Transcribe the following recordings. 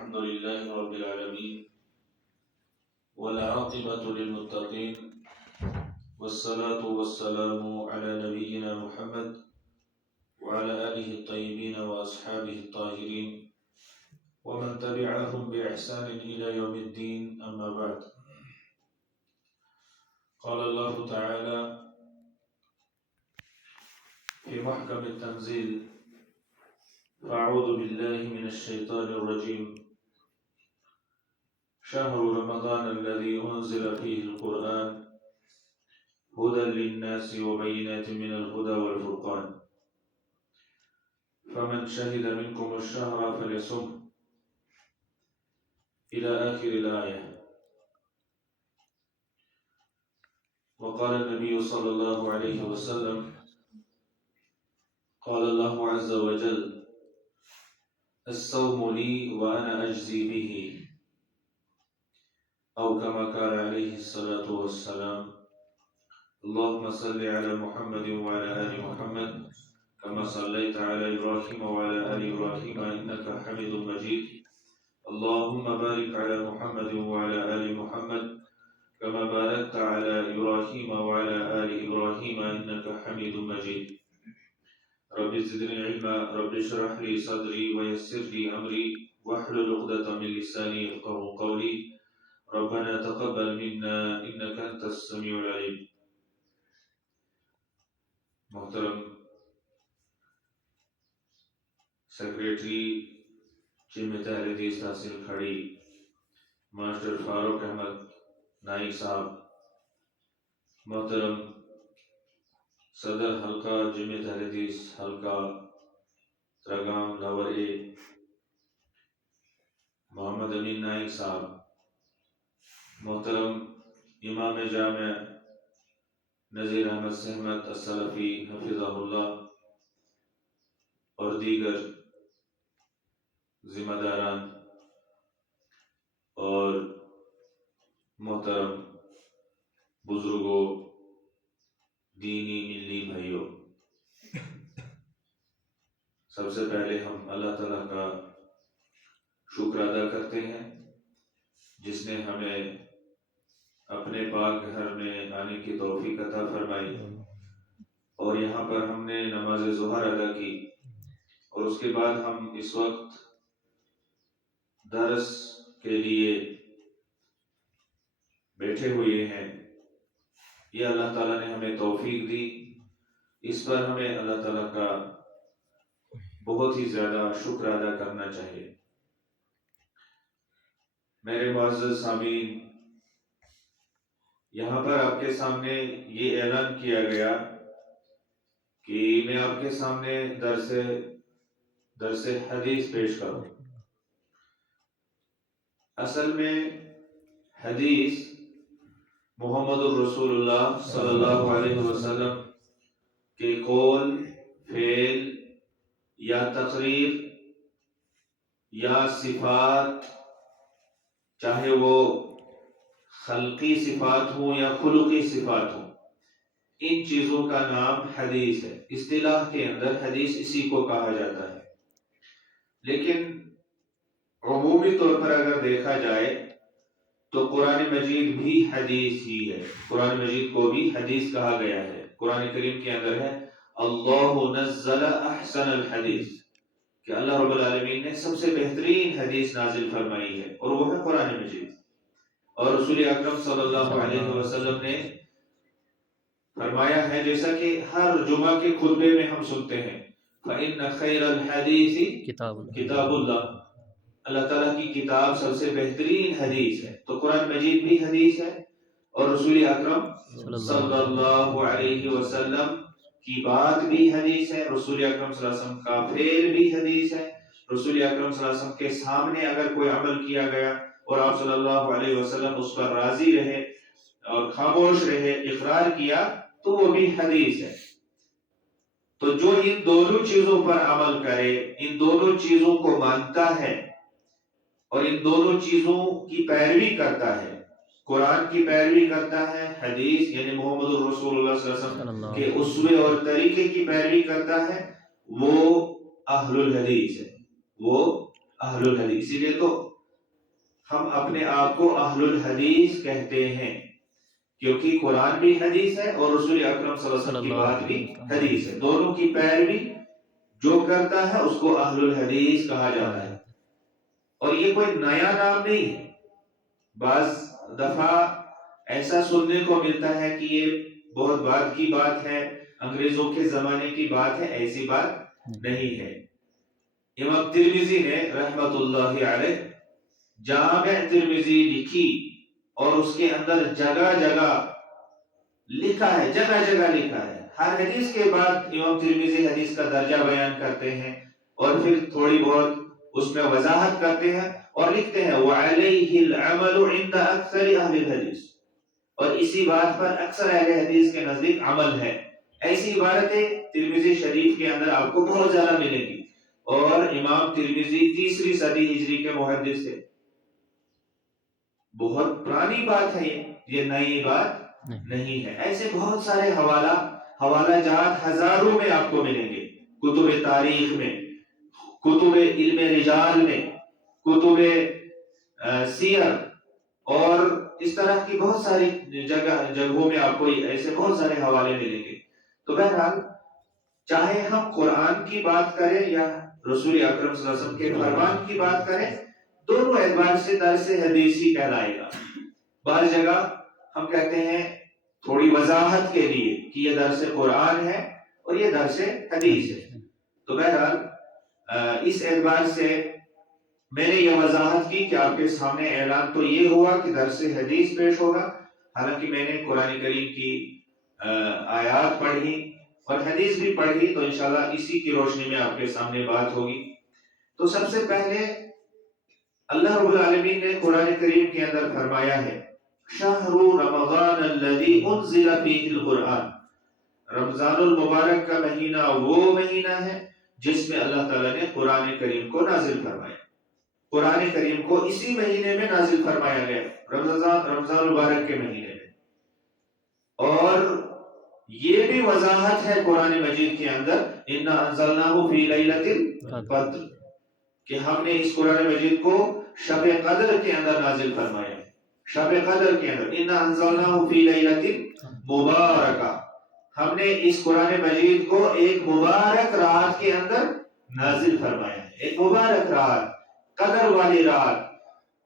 الحمد لله رب العالمين والعاقبة للمتقين والصلاة والسلام على نبينا محمد وعلى آله الطيبين وأصحابه الطاهرين ومن تبعهم بإحسان إلى يوم الدين. أما بعد، قال الله تعالى في محكم التنزيل: فأعوذ بالله من الشيطان الرجيم. شهر رمضان الذي أنزل فيه القرآن هدى للناس وبينات من الهدى والفرقان فمن شهد منكم الشهر فليصمه إلى آخر الآية. وقال النبي صلى الله عليه وسلم: قال الله عز وجل: الصوم لي وأنا أجزي به، أو كما قال عليه الصلاة والسلام: اللهم صل على محمد وعلى آل محمد كما صليت على إبراهيم وعلى آل إبراهيم إنك حميد مجيد، اللهم بارك على محمد وعلى آل محمد كما باركت على إبراهيم وعلى آل إبراهيم إنك حميد مجيد. رب زدني علما، رب اشرح لي صدري ويسر لي أمري واحلل عقدة من لساني يفقهوا قولي. ربنا تقبل منا إنك أنت السميع العليم. محترم سیکریٹری جامعۃ اہل حدیث تحصیل کھڑی ماسٹر فاروق احمد نائک صاحب، محترم صدر حلقہ جامعۃ اہل حدیث حلقہ ترگام لاور اے محمد امین نائک صاحب، محترم امام جامع نذیر احمد سحمد السلفی حفظہ اللہ، اور دیگر ذمہ داران اور محترم بزرگوں، دینی ملی بھائیوں، سب سے پہلے ہم اللہ تعالیٰ کا شکر ادا کرتے ہیں جس نے ہمیں اپنے پاک گھر میں آنے کی توفیق عطا فرمائی، اور یہاں پر ہم نے نماز ظہر ادا کی، اور اس کے بعد ہم اس وقت درس کے لیے بیٹھے ہوئے ہیں۔ یہ اللہ تعالیٰ نے ہمیں توفیق دی، اس پر ہمیں اللہ تعالیٰ کا بہت ہی زیادہ شکر ادا کرنا چاہیے۔ میرے معزز سامعین، یہاں پر آپ کے سامنے یہ اعلان کیا گیا کہ میں آپ کے سامنے درس حدیث پیش کروں۔ اصل میں حدیث محمد الرسول اللہ صلی اللہ علیہ وسلم کے قول، فعل یا تقریر یا صفات، چاہے وہ خلقی صفات ہوں یا خلقی صفات ہوں، ان چیزوں کا نام حدیث ہے۔ اصطلاح کے اندر حدیث اسی کو کہا جاتا ہے، لیکن عمومی طور پر اگر دیکھا جائے تو قرآن مجید بھی حدیث ہی ہے۔ قرآن مجید کو بھی حدیث کہا گیا ہے۔ قرآن کریم کے اندر ہے اللہ نزل احسن الحدیث، کہ اللہ رب العالمین نے سب سے بہترین حدیث نازل فرمائی ہے، اور وہ ہے قرآن مجید۔ اور رسول اکرم صلی اللہ علیہ وسلم نے فرمایا ہے، جیسا کہ ہر جمعہ کے خطبے میں ہم سنتے ہیں، فَإِنَّ خَيْرَ الْحَدِيثِ کتاب اللہ، اللہ تعالیٰ کی کتاب سب سے بہترین حدیث ہے۔ تو قرآن مجید بھی حدیث ہے، اور رسول اکرم صلی اللہ علیہ وسلم کی بات بھی حدیث ہے، رسول اکرم صلی اللہ علیہ وسلم کا فعل بھی حدیث ہے۔ رسول اکرم صلی اللہ علیہ وسلم کے سامنے اگر کوئی عمل کیا گیا اور آپ صلی اللہ علیہ وسلم اس پر راضی رہے اور خاموش رہے، اقرار کیا، تو وہ بھی حدیث ہے۔ تو جو ان دونوں چیزوں پر عمل کرے، ان دونوں چیزوں کو مانتا ہے اور ان دونوں چیزوں کی پیروی کرتا ہے، قرآن کی پیروی کرتا ہے، حدیث یعنی محمد الرسول اللہ صلی اللہ علیہ وسلم کے اسوے اور طریقے کی پیروی کرتا ہے، وہ اہل الحدیث ہے، وہ اہل الحدیث۔ اسی لیے تو ہم اپنے آپ کو اہل الحدیث کہتے ہیں، کیونکہ قرآن بھی حدیث ہے اور رسول اکرم صلی اللہ علیہ وسلم کی بات بھی حدیث ہے، دونوں کی پیروی جو کرتا ہے اس کو اہل الحدیث کہا جاتا ہے۔ اور یہ کوئی نیا نام نہیں ہے، بعض دفعہ ایسا سننے کو ملتا ہے کہ یہ بہت بعد کی بات ہے، انگریزوں کے زمانے کی بات ہے، ایسی بات نہیں ہے۔ امام ترمذی نے رحمت اللہ علیہ جامع ترمذی لکھی اور اس کے اندر جگہ جگہ لکھا ہے، جگہ جگہ لکھا ہے، ہر حدیث کے بعد امام ترمذی حدیث کا درجہ بیان کرتے ہیں اور پھر تھوڑی بہت اس میں وضاحت کرتے ہیں اور لکھتے ہیں وَعَلَيْهِ الْعَمَلُ عِنْدَ أَكْثَرِ أَهْلِ الْحَدِيثِ، اور اسی بات پر اکثر اہل حدیث کے نزدیک عمل ہے۔ ایسی عبارتیں ترمذی شریف کے اندر آپ کو بہت زیادہ ملیں گی، اور امام ترمذی 3 صدی ہجری کے محدث تھے، بہت پرانی بات ہے، یہ نئی بات نہیں ہے۔ ایسے بہت سارے حوالہ جات ہزاروں میں آپ کو ملیں گے، کتب تاریخ میں، کتب علم رجال میں، کتب سیر اور اس طرح کی بہت ساری جگہوں میں آپ کو ایسے بہت سارے حوالے ملیں گے۔ تو بہرحال چاہے ہم قرآن کی بات کریں یا رسول اکرم صلی اللہ علیہ وسلم کے فرمان کی بات کریں، دونوں اعتبار سے درس حدیث ہی کہلائے گا۔ بعض جگہ ہم کہتے ہیں تھوڑی وضاحت کے لیے کہ یہ درس قرآن ہے اور یہ درس حدیث ہے۔ تو بہرحال اس اعتبار سے میں نے یہ وضاحت کی کہ آپ کے سامنے اعلان تو یہ ہوا کہ درس حدیث پیش ہوگا، حالانکہ میں نے قرآن کریم کی آیات پڑھی اور حدیث بھی پڑھی، تو انشاءاللہ اسی کی روشنی میں آپ کے سامنے بات ہوگی۔ تو سب سے پہلے اللہ رب العالمین نے قرآن کریم کے اندر فرمایا ہے شہر رمضان الذی انزل فیہ القرآن، رمضان المبارک کا مہینہ وہ مہینہ ہے جس میں اللہ تعالیٰ نے قرآن کریم کو نازل فرمایا۔ قرآن کریم کو اسی مہینے میں نازل فرمایا گیا، رمضان المبارک کے مہینے میں۔ اور یہ بھی وضاحت ہے قرآن مجید کے اندر اِنَّا أَنزَلْنَاهُ فِي لَيْلَةِ الْقَدْرِ، کہ ہم نے اس قرآن مجید کو شب قدر کے اندر نازل فرمایا ہے، شب قدر کے اندر اِنَّا أَنزَلْنَاهُ فِي لَيْلَةٍ مُبَارَكَةٍ، ہم نے اس قرآن مجید کو ایک مبارک رات کے اندر نازل فرمایا ہے، ایک مبارک رات، قدر والی رات،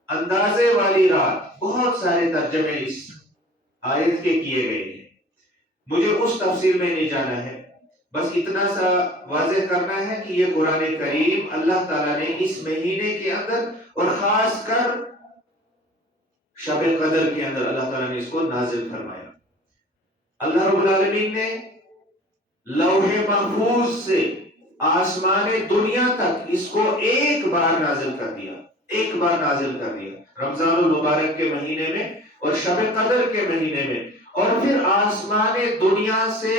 اندازے والی رات۔ بہت سارے ترجمے اس آیت کے کیے گئے ہیں، مجھے اس تفصیل میں نہیں جانا ہے، بس اتنا سا واضح کرنا ہے کہ یہ قرآن کریم اللہ تعالیٰ نے اس مہینے کے اندر اور خاص کر شب قدر کے اندر اللہ تعالیٰ نے اس کو نازل فرمایا۔ اللہ رب العالمین نے لوح محفوظ سے آسمان دنیا تک اس کو ایک بار نازل کر دیا، ایک بار نازل کر دیا، رمضان المبارک کے مہینے میں اور شب قدر کے مہینے میں، اور پھر آسمان دنیا سے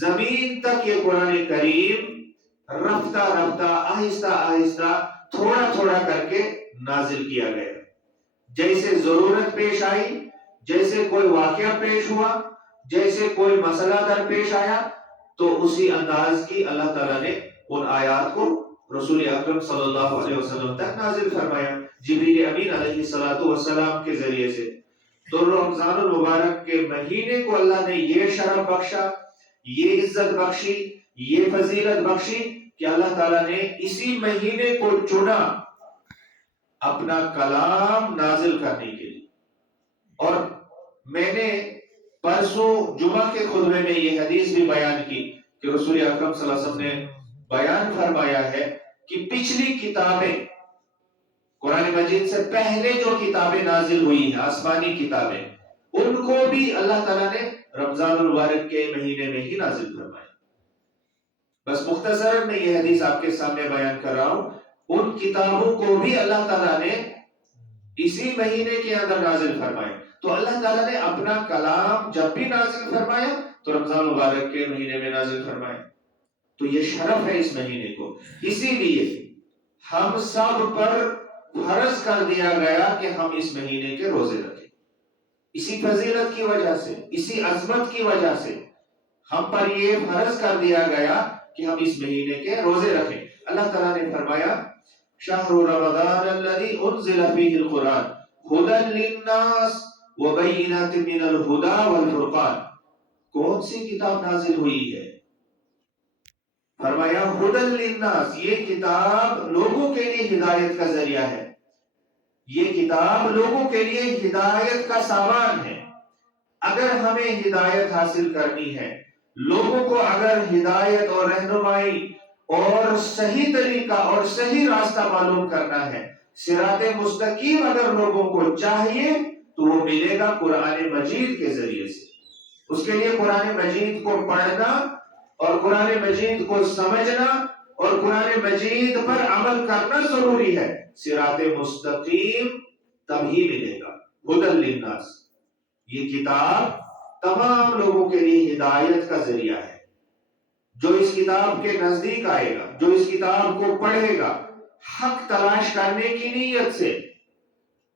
زمین تک یہ قرآن کریم رفتہ رفتہ آہستہ آہستہ تھوڑا تھوڑا کر کے نازل کیا گیا۔ جیسے ضرورت پیش آئی، جیسے کوئی واقعہ پیش ہوا، جیسے کوئی مسئلہ در پیش آیا، تو اسی انداز کی اللہ تعالیٰ نے ان آیات کو رسول اکرم صلی اللہ علیہ وسلم تک نازل فرمایا جبریل امین علیہ السلام کے ذریعے سے۔ تو رمضان المبارک کے مہینے کو اللہ نے یہ شرف بخشا، یہ عزت بخشی، یہ فضیلت بخشی کہ اللہ تعالیٰ نے اسی مہینے کو چنا اپنا کلام نازل کرنے کے لیے۔ اور میں نے پرسوں جمعہ کے خطبے میں یہ حدیث بھی بیان کی کہ رسول اکرم صلی اللہ علیہ وسلم نے بیان فرمایا ہے کہ پچھلی کتابیں، قرآن مجید سے پہلے جو کتابیں نازل ہوئی ہیں، آسمانی کتابیں، ان کو بھی اللہ تعالیٰ نے رمضان المبارک کے مہینے میں ہی نازل فرمایا۔ بس مختصراً میں یہ حدیث آپ کے سامنے بیان کر رہا ہوں، ان کتابوں کو بھی اللہ تعالیٰ نے اسی مہینے کے اندر نازل فرمایا۔ تو اللہ تعالیٰ نے اپنا کلام جب بھی نازل فرمایا تو رمضان مبارک کے مہینے میں نازل فرمایا۔ تو یہ شرف ہے اس مہینے کو، اسی لیے ہم سب پر فرض کر دیا گیا کہ ہم اس مہینے کے روزے رکھیں۔ اسی فضیلت کی وجہ سے، اسی عظمت کی وجہ سے ہم پر یہ فرض کر دیا گیا کہ ہم اس مہینے کے روزے رکھیں۔ اللہ تعالیٰ نے فرمایا شهر رمضان الذي انزل فيه القرآن هدى للناس وبينات من الهدى والفرقان. کون سی کتاب نازل ہوئی ہے؟ فرمایا ہدى للناس، یہ کتاب لوگوں کے لیے ہدایت کا ذریعہ ہے، یہ کتاب لوگوں کے لیے ہدایت کا سامان ہے. اگر ہمیں ہدایت حاصل کرنی ہے، لوگوں کو اگر ہدایت اور رہنمائی اور صحیح طریقہ اور صحیح راستہ معلوم کرنا ہے، صراط مستقیم اگر لوگوں کو چاہیے تو وہ ملے گا قرآن مجید کے ذریعے سے. اس کے لیے قرآن مجید کو پڑھنا اور قرآن مجید کو سمجھنا اور قرآن مجید پر عمل کرنا ضروری ہے. صراط مستقیم تبھی ملے گا. ہدی للناس، یہ کتاب تمام لوگوں کے لیے ہدایت کا ذریعہ ہے. جو اس کتاب کے نزدیک آئے گا، جو اس کتاب کو پڑھے گا حق تلاش کرنے کی نیت سے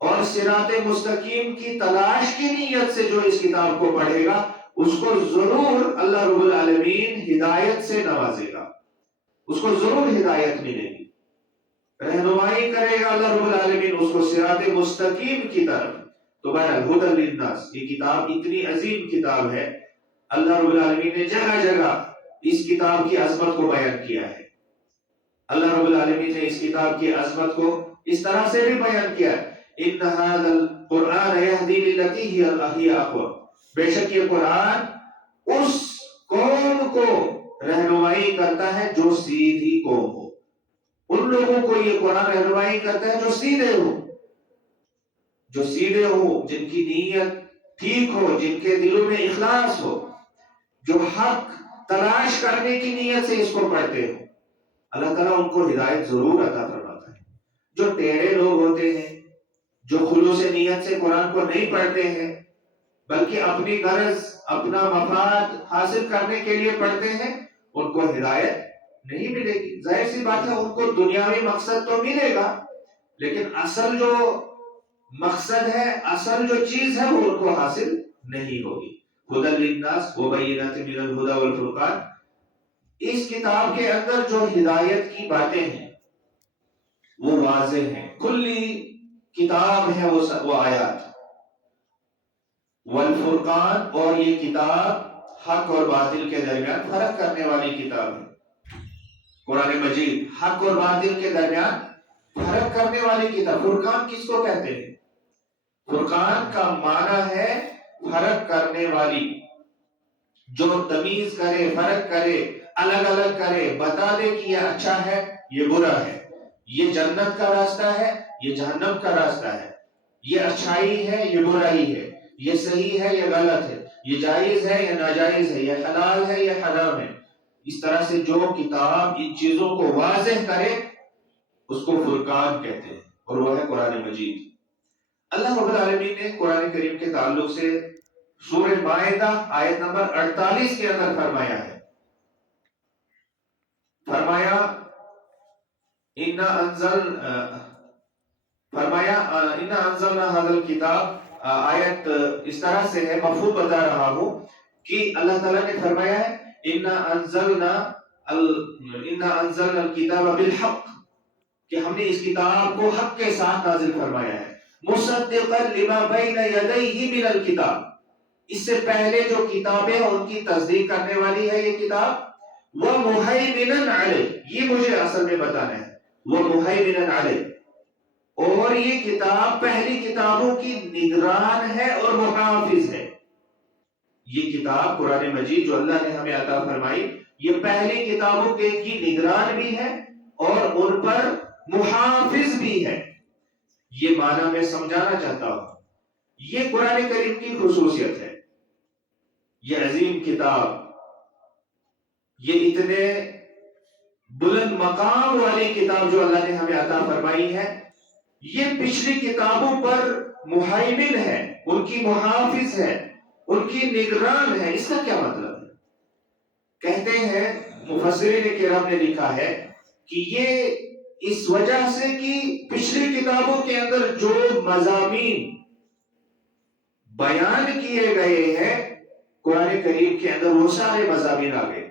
اور صراط مستقیم کی تلاش کی نیت سے، جو اس کتاب کو پڑھے گا اس کو ضرور اللہ رب العالمین ہدایت سے نوازے گا، اس کو ضرور ہدایت ملے گی، رہنمائی کرے گا اللہ رب العالمین اس کو صراط مستقیم کی طرف. تو بہرحال ہدی للناس، یہ کتاب اتنی عظیم کتاب ہے، اللہ رب العالمین نے جگہ جگہ اس کتاب کی عظمت کو بیان کیا ہے. اللہ رب العالمین نے اس کتاب کی عظمت کو اس طرح سے بھی بیان کیا ہے، ان ھذا القرآن یہدی للتی ہی اقوم، بے شک یہ قرآن اس قوم کو رہنمائی کرتا ہے جو سیدھی قوم ہو. ان لوگوں کو یہ قرآن رہنمائی کرتا ہے جو سیدھے ہو، جو سیدھے ہو، جن کی نیت ٹھیک ہو، جن کے دلوں میں اخلاص ہو، جو حق تلاش کرنے کی نیت سے اس کو پڑھتے ہو. اللہ تعالیٰ ان کو ہدایت ضرور عطا فرماتا ہے. جو ٹیڑے لوگ ہوتے ہیں، جو خلوص نیت سے قرآن کو نہیں پڑھتے ہیں بلکہ اپنی غرض، اپنا مفاد حاصل کرنے کے لیے پڑھتے ہیں، ان کو ہدایت نہیں ملے گی. ظاہر سی بات ہے ان کو دنیاوی مقصد تو ملے گا، لیکن اصل جو مقصد ہے، اصل جو چیز ہے وہ ان کو حاصل نہیں ہوگی. ہدی للناس وبینات من الہدی والفرقان، اس کتاب کے اندر جو ہدایت کی باتیں ہیں وہ واضح ہیں، کھلی کتاب ہے وہ آیات. والفرقان، اور یہ کتاب حق اور باطل کے درمیان فرق کرنے والی کتاب ہے. قرآن مجید حق اور باطل کے درمیان فرق کرنے والی کتاب. فرقان کس کو کہتے ہیں؟ فرقان کا معنی ہے فرق کرنے والی، جو تمیز کرے، فرق کرے، الگ الگ کرے، بتا دے کہ یہ اچھا ہے، یہ برا ہے، یہ جنت کا راستہ ہے، یہ جہنم کا راستہ ہے، یہ اچھائی ہے، یہ برائی ہے، یہ صحیح ہے، یہ غلط ہے، یہ جائز ہے، یہ ناجائز ہے، یہ حلال ہے، یہ حرام ہے. اس طرح سے جو کتاب ان چیزوں کو واضح کرے اس کو فرقان کہتے ہیں، اور وہ ہے قرآن مجید. اللہ رب العالمین نے قرآن کریم کے تعلق سے سورہ مائدہ آیت نمبر 48 کے اندر فرمایا ہے، فرمایا انا انزلنا ھذا الکتاب. آیت اس طرح سے ہے، مفہوم بتا رہا ہوں کہ اللہ تعالیٰ نے فرمایا ہے انا انزلنا الکتاب بالحق، کہ ہم نے اس کتاب کو حق کے ساتھ نازل فرمایا ہے. مصدقا لما بین یدیہ من الکتاب، اس سے پہلے جو کتابیں ہیں ان کی تصدیق کرنے والی ہے یہ کتاب. ومہیمنا علیہ، یہ مجھے اصل میں بتانا ہے، ومہیمنا علیہ، اور یہ کتاب پہلی کتابوں کی نگران ہے اور محافظ ہے. یہ کتاب قرآن مجید جو اللہ نے ہمیں عطا فرمائی، یہ پہلی کتابوں کی نگران بھی ہے اور ان پر محافظ بھی ہے. یہ معنی میں سمجھانا چاہتا ہوں. یہ قرآن کریم کی خصوصیت ہے. یہ عظیم کتاب، یہ اتنے بلند مقام والی کتاب جو اللہ نے ہمیں عطا فرمائی ہے، یہ پچھلی کتابوں پر مہیمن ہے، ان کی محافظ ہے، ان کی نگران ہے. اس کا کیا مطلب ہے؟ کہتے ہیں مفسرین کرام نے لکھا ہے کہ یہ اس وجہ سے کہ پچھلی کتابوں کے اندر جو مضامین بیان کیے گئے ہیں قرآن کریم کے اندر وہ سارے مضامین آ گئے.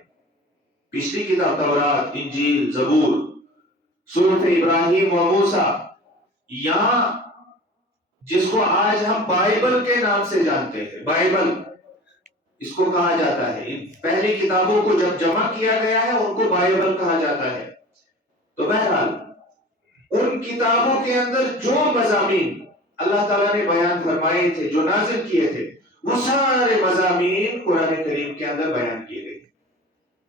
پچھلی کتاب تورات، انجیل، زبور، صحف ابراہیم و موسیٰ، یا جس کو آج ہم بائبل کے نام سے جانتے ہیں، بائبل اس کو کہا جاتا ہے. ان پہلی کتابوں کو جب جمع کیا گیا ہے ان کو بائبل کہا جاتا ہے. تو بہرحال ان کتابوں کے اندر جو مضامین اللہ تعالیٰ نے بیان فرمائے تھے، جو نازل کیے تھے، وہ سارے مضامین قرآن کریم کے اندر بیان کیے گئے.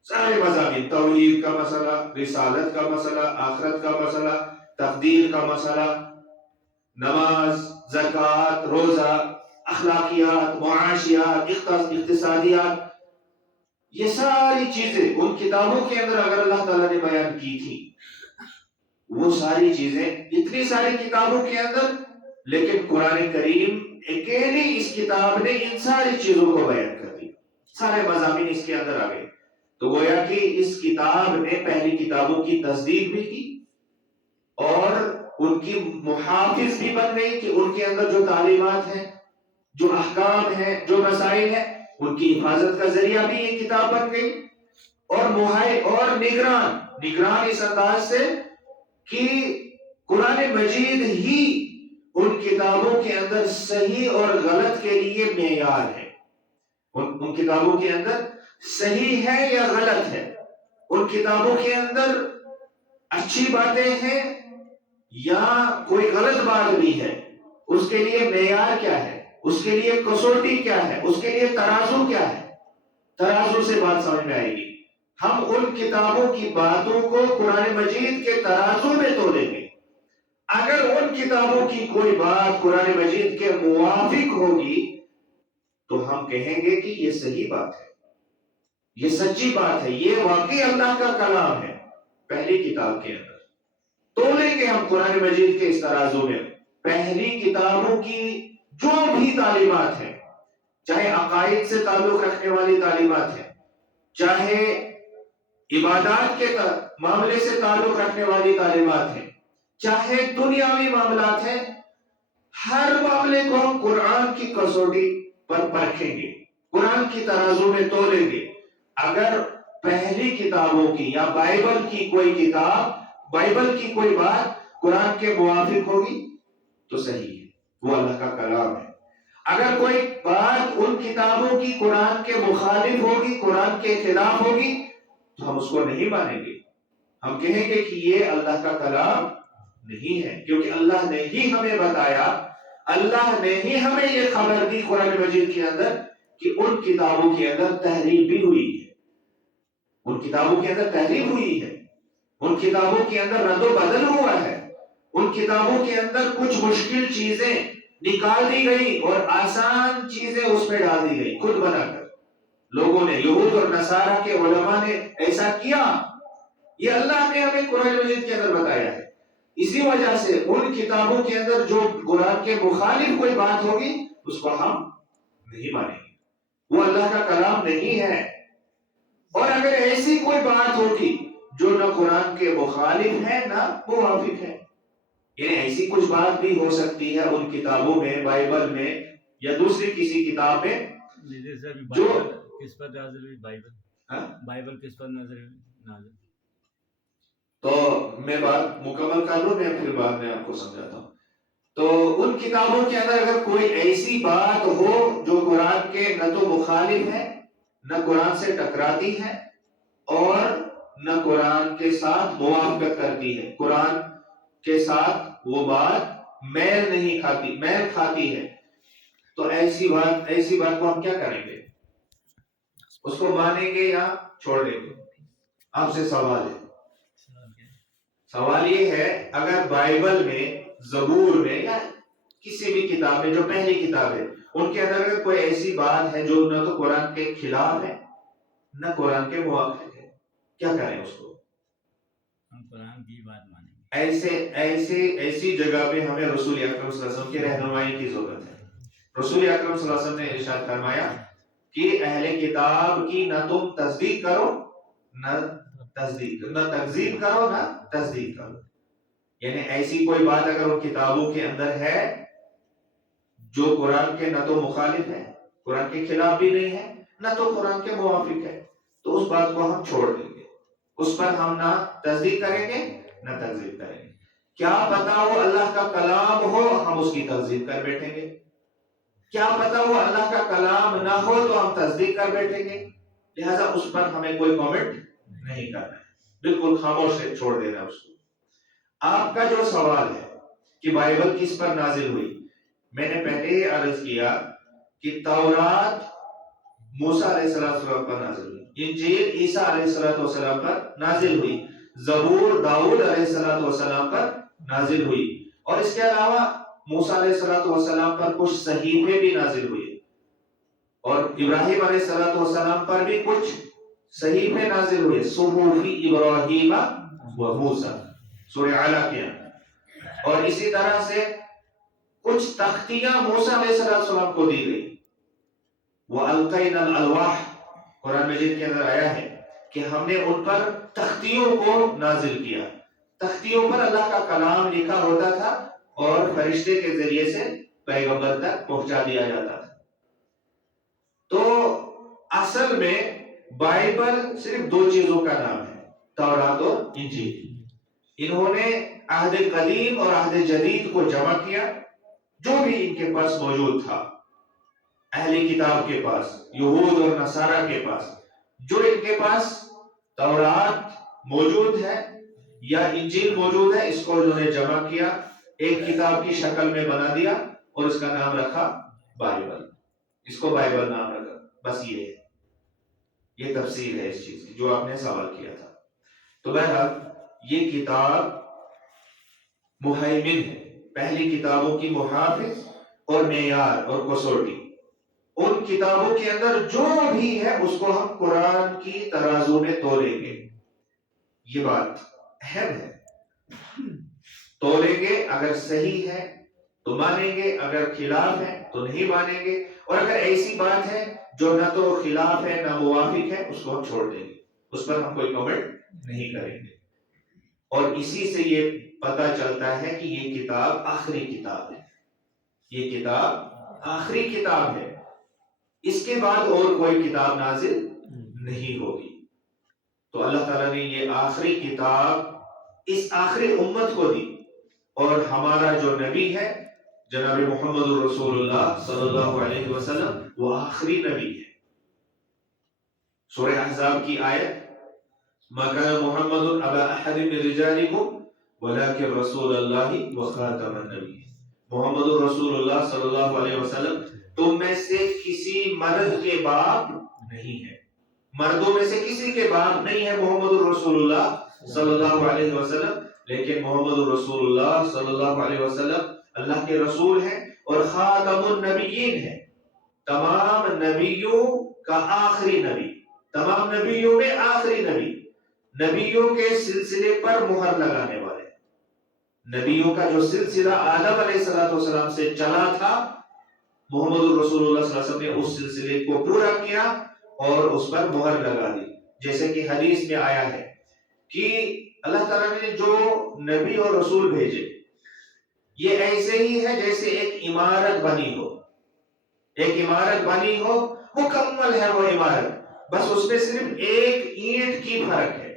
سارے مضامین، توحید کا مسئلہ، رسالت کا مسئلہ، آخرت کا مسئلہ، تقدیر کا مسئلہ، نماز، زکوٰۃ، روزہ، اخلاقیات، معاشیات، اقتصادیات، یہ ساری چیزیں ان کتابوں کے اندر اگر اللہ تعالیٰ نے بیان کی تھی، وہ ساری چیزیں اتنی ساری کتابوں کے اندر، لیکن قرآن کریم اکیلی اس کتاب نے ان ساری چیزوں کو بیان کر دی. سارے مضامین اس کے اندر آ گئے. تو گویا کہ اس کتاب نے پہلی کتابوں کی تصدیق بھی کی اور ان کی محافظ بھی بن گئی کہ ان کے اندر جو تعلیمات ہیں، جو احکام ہیں، جو مسائل ہیں، ان کی حفاظت کا ذریعہ بھی یہ کتاب بن گئی. اور نگران اس انداز سے کہ قرآن مجید ہی ان کتابوں کے اندر صحیح اور غلط کے لیے معیار ہے. ان کتابوں کے اندر صحیح ہے یا غلط ہے، ان کتابوں کے اندر اچھی باتیں ہیں یا کوئی غلط بات بھی ہے، اس کے لیے معیار کیا ہے، اس کے لیے کسوٹی کیا ہے، اس کے لیے ترازو کیا ہے. ترازو سے بات سمجھ میں آئے گی. ہم ان کتابوں کی باتوں کو قرآن مجید کے ترازو میں تولیں گے. اگر ان کتابوں کی کوئی بات قرآن مجید کے موافق ہوگی تو ہم کہیں گے کہ یہ صحیح بات ہے، یہ سچی بات ہے، یہ واقعی اللہ کا کلام ہے. پہلی کتاب کے اندر تولیں گے ہم قرآن مجید کے اس ترازو میں پہلی کتابوں کی جو بھی تعلیمات ہیں، چاہے عقائد سے تعلق رکھنے والی تعلیمات ہیں، چاہے عبادات کے معاملے سے تعلق رکھنے والی تعلیمات ہیں، چاہے دنیاوی معاملات ہیں، ہر معاملے کو ہم قرآن کی کسوٹی پر پرکھیں گے، قرآن کی ترازو میں تولیں گے. اگر پہلی کتابوں کی یا بائبل کی کوئی کتاب، بائبل کی کوئی بات قرآن کے موافق ہوگی تو صحیح ہے، وہ اللہ کا کلام ہے. اگر کوئی بات ان کتابوں کی قرآن کے مخالف ہوگی، قرآن کے خلاف ہوگی، تو ہم اس کو نہیں مانیں گے. ہم کہیں گے کہ یہ اللہ کا کلام نہیں ہے، کیونکہ اللہ نے ہی ہمیں بتایا، اللہ نے ہی ہمیں یہ خبر دی قرآن مجید کے اندر کہ ان کتابوں کے اندر تحریف بھی ہوئی ہے. ان کتابوں کے اندر تحریف ہوئی ہے، ان کتابوں کے اندر رد و بدل ہوا ہے، ان کتابوں کے اندر کچھ مشکل چیزیں نکال دی گئی اور آسان چیزیں اس میں ڈال دی گئی خود بنا کر. لوگوں نے، یہود اور نصارہ کے علماء نے ایسا کیا. یہ اللہ نے ہمیں قرآن مجید کے اندر بتایا ہے. اسی وجہ سے ان کتابوں کے اندر جو قرآن کے مخالف کوئی بات ہوگی اس کو ہم نہیں مانیں گے، وہ اللہ کا کلام نہیں ہے. اور اگر ایسی کوئی بات ہوگی جو نہ قرآن کے مخالف ہے نہ موافق ہے، یعنی ایسی کچھ بات بھی ہو سکتی ہے ان کتابوں میں، بائبل میں یا دوسری کسی کتاب میں جو کس پر نازل ہوئی، بائبل کس پر نازل ہوئی. تو میں بات مکمل کر لوں، میں پھر بعد میں آپ کو سمجھاتا ہوں. تو ان کتابوں کے اندر اگر کوئی ایسی بات ہو جو قرآن کے نہ تو مخالف ہے، نہ قرآن سے ٹکراتی ہے اور نہ قرآن کے ساتھ موافقت کرتی ہے، قرآن کے ساتھ وہ بات میل نہیں کھاتی، میل کھاتی ہے، تو ایسی بات کو ہم کیا کریں گے؟ اس کو مانیں گے یا چھوڑ دیں گے؟ آپ سے سوال ہے. سوال یہ ہے، اگر بائبل میں، زبور میں یا کسی بھی کتاب میں جو پہلی کتاب ہے ان کے اندر اگر کوئی ایسی بات ہے جو نہ تو قرآن کے خلاف ہے نہ قرآن کے موافق ہے، کیا کریں اس کو؟ ہم قرآن کی بات مانیں گے. ایسی جگہ پہ ہمیں رسول اکرم صلی اللہ علیہ وسلم کی رہنمائی کی ضرورت ہے. رسول اکرم صلی اللہ علیہ وسلم نے ارشاد فرمایا کہ اہل کتاب کی نہ تم تصدیق کرو نہ تکذیب کرو نہ تصدیق کرو. یعنی ایسی کوئی بات اگر ان کتابوں کے اندر ہے جو قرآن کے نہ تو مخالف ہے، قرآن کے خلاف بھی نہیں ہے، نہ تو قرآن کے موافق ہے، تو اس بات کو ہم چھوڑ دیں گے. اس پر ہم نہ تصدیق کریں گے نہ تکذیب کریں گے. کیا پتا وہ اللہ کا کلام ہو ہم اس کی تکذیب کر بیٹھیں گے, کیا پتا وہ اللہ کا کلام نہ ہو تو ہم تصدیق کر بیٹھیں گے. لہذا اس پر ہمیں کوئی کامنٹ نہیں کرنا ہے, بالکل خاموش چھوڑ دینا اس کو. آپ کا جو سوال ہے کہ بائبل کس پر نازل ہوئی, میں نے پہلے ہی عرض کیا کہ تورات موسیٰ علیہ السلام پر نازل ہوئی, انجیل عیسیٰ علیہ السلام پر نازل ہوئی, زبور داؤد علیہ السلام پر نازل ہوئی, اور اس کے علاوہ موسیٰ علیہ السلام پر کچھ صحیفے بھی نازل ہوئے, اور ابراہیم علیہ السلام پر بھی کچھ صحیفے نازل ہوئے, صحف ابراہیم و موسیٰ سورہ اعلیٰ کے اندر. اور اسی طرح سے کچھ تختیاں موسیٰ علیہ السلام کو دی گئی. وَأَلْقَيْنَا الْأَلْوَاحَ قرآن مجید کے اندر آیا ہے کہ ہم نے ان پر تختیوں کو نازل کیا. تختیوں پر اللہ کا کلام لکھا ہوتا تھا اور فرشتے کے ذریعے سے پیغمبر تک پہنچا دیا جاتا تھا. تو اصل میں بائبل صرف دو چیزوں کا نام ہے, تورات اور انجیل. انہوں نے عہد قدیم اور عہد جدید کو جمع کیا, جو بھی ان کے پاس موجود تھا, اہل کتاب کے پاس, یہود اور نصارہ کے پاس, جو ان کے پاس تورات موجود ہے یا انجیل موجود ہے, اس کو انہوں نے جمع کیا, ایک کتاب کی شکل میں بنا دیا اور اس کا نام رکھا بائبل. اس کو بائبل نام رکھا. بس یہ ہے, یہ تفسیر ہے اس چیز کی جو آپ نے سوال کیا تھا. تو بہرحال یہ کتاب مہیمن ہے, پہلی کتابوں کی محافظ اور معیار اور کسوٹی. ان کتابوں کے اندر جو بھی ہے اس کو ہم قرآن کی ترازو میں تولیں گے. یہ بات اہم ہے. تولیں گے, اگر صحیح ہے تو مانیں گے, اگر خلاف ہے تو نہیں مانیں گے, اور اگر ایسی بات ہے جو نہ تو خلاف ہے نہ موافق ہے اس کو ہم چھوڑ دیں گے, اس پر ہم کوئی کمنٹ نہیں کریں گے. اور اسی سے یہ پتہ چلتا ہے کہ یہ کتاب آخری کتاب ہے. یہ کتاب آخری کتاب ہے, اس کے بعد اور کوئی کتاب نازل نہیں ہوگی. تو اللہ تعالیٰ نے یہ آخری کتاب اس آخری امت کو دی, اور ہمارا جو نبی ہے جناب محمد رسول اللہ صلی اللہ علیہ وسلم وہ آخری نبی ہے. سورہ احزاب کی آیت مَا كَانَ مُحَمَّدٌ أَبَا أَحَدٍ مِّن رِجَالِكُمْ وَلَٰكِنَّ رَسُولَ اللَّهِ وَخَاتَمَ النَّبِيِّينَ. محمد رسول اللہ صلی اللہ علیہ وسلم تم میں سے کسی مرد کے باپ نہیں ہے, مردوں میں سے کسی کے باپ نہیں ہے محمد رسول اللہ صلی اللہ علیہ وسلم, لیکن محمد رسول اللہ صلی اللہ علیہ وسلم اللہ کے رسول ہیں اور خاتم النبیین ہیں, تمام نبیوں کا آخری نبی, تمام نبیوں میں آخری نبی, نبیوں کے سلسلے پر مہر لگانے والے. نبیوں کا جو سلسلہ آدم علیہ السلام سے چلا تھا, محمد رسول اللہ صلی اللہ علیہ وسلم نے اس سلسلے کو پورا کیا اور اس پر مہر لگا دی. جیسے کہ حدیث میں آیا ہے کہ اللہ تعالیٰ نے جو نبی اور رسول بھیجے یہ ایسے ہی ہے جیسے ایک عمارت بنی ہو. ایک عمارت بنی ہو, مکمل ہے وہ عمارت, بس اس میں صرف ایک اینٹ کی فرق ہے,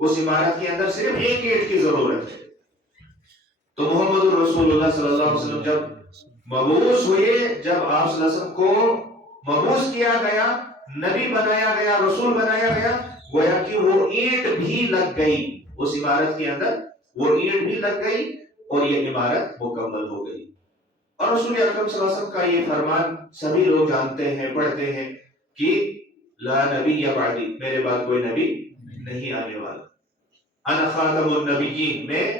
اس عمارت کے اندر صرف ایک اینٹ کی ضرورت ہے. تو محمد رسول اللہ صلی اللہ علیہ وسلم جب مبعوث ہوئے, جب آپ صلی اللہ علیہ وسلم کو مبعوث کیا گیا, نبی بنایا گیا, رسول بنایا گیا, گویا کہ وہ اینٹ بھی لگ گئی اس عمارت کے اندر, وہ اینٹ بھی لگ گئی اور یہ عمارت مکمل ہو گئی. اور رسول اکرم صلی اللہ علیہ وسلم کا یہ فرمان سبھی لوگ جانتے ہیں, پڑھتے ہیں کہ لا نبی یا بعدی, میرے بعد کوئی نبی نہیں آنے والا. انا خاتم النبیین, میں